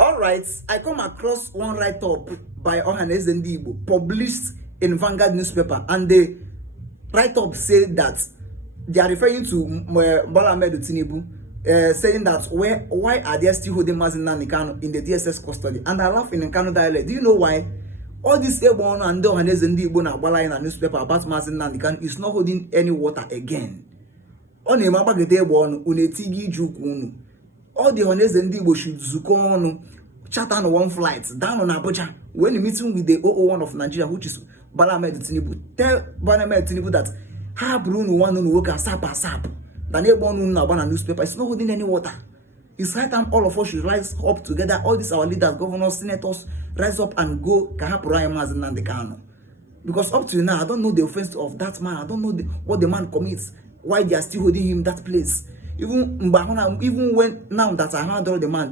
All right, I come across one write-up by Ohaneze Ndi Igbo published in Vanguard newspaper, and the write-up said that they are referring to Bola Ahmed Tinubu, saying that why are they still holding mazi Nnamdi Kanu in the DSS custody? And I laugh in Kanu dialect. Do you know why? All this Ebon and Ohaneze Ndi Igbo na Bala in a newspaper about mazi Nnamdi Kanu is not holding any water again. On a mapa get Ebon unetigi jukunu. All the Ohaneze Ndi Igbo should zukono chat on one flight down on Abuja when the meeting with the 001 of Nigeria, which is Bola Ahmed Tinubu. Tell Bola Ahmed Tinubu that Habrun one no work asap. The neighbor no na newspaper is not holding any water. It's high time all of us should rise up together. All these our leaders, governors, senators, rise up and go kahapura mazi Nnamdi Kanu. Because up to now, I don't know the offense of that man. I don't know what the man commits. Why they are still holding him that place. Even when now that I heard all the man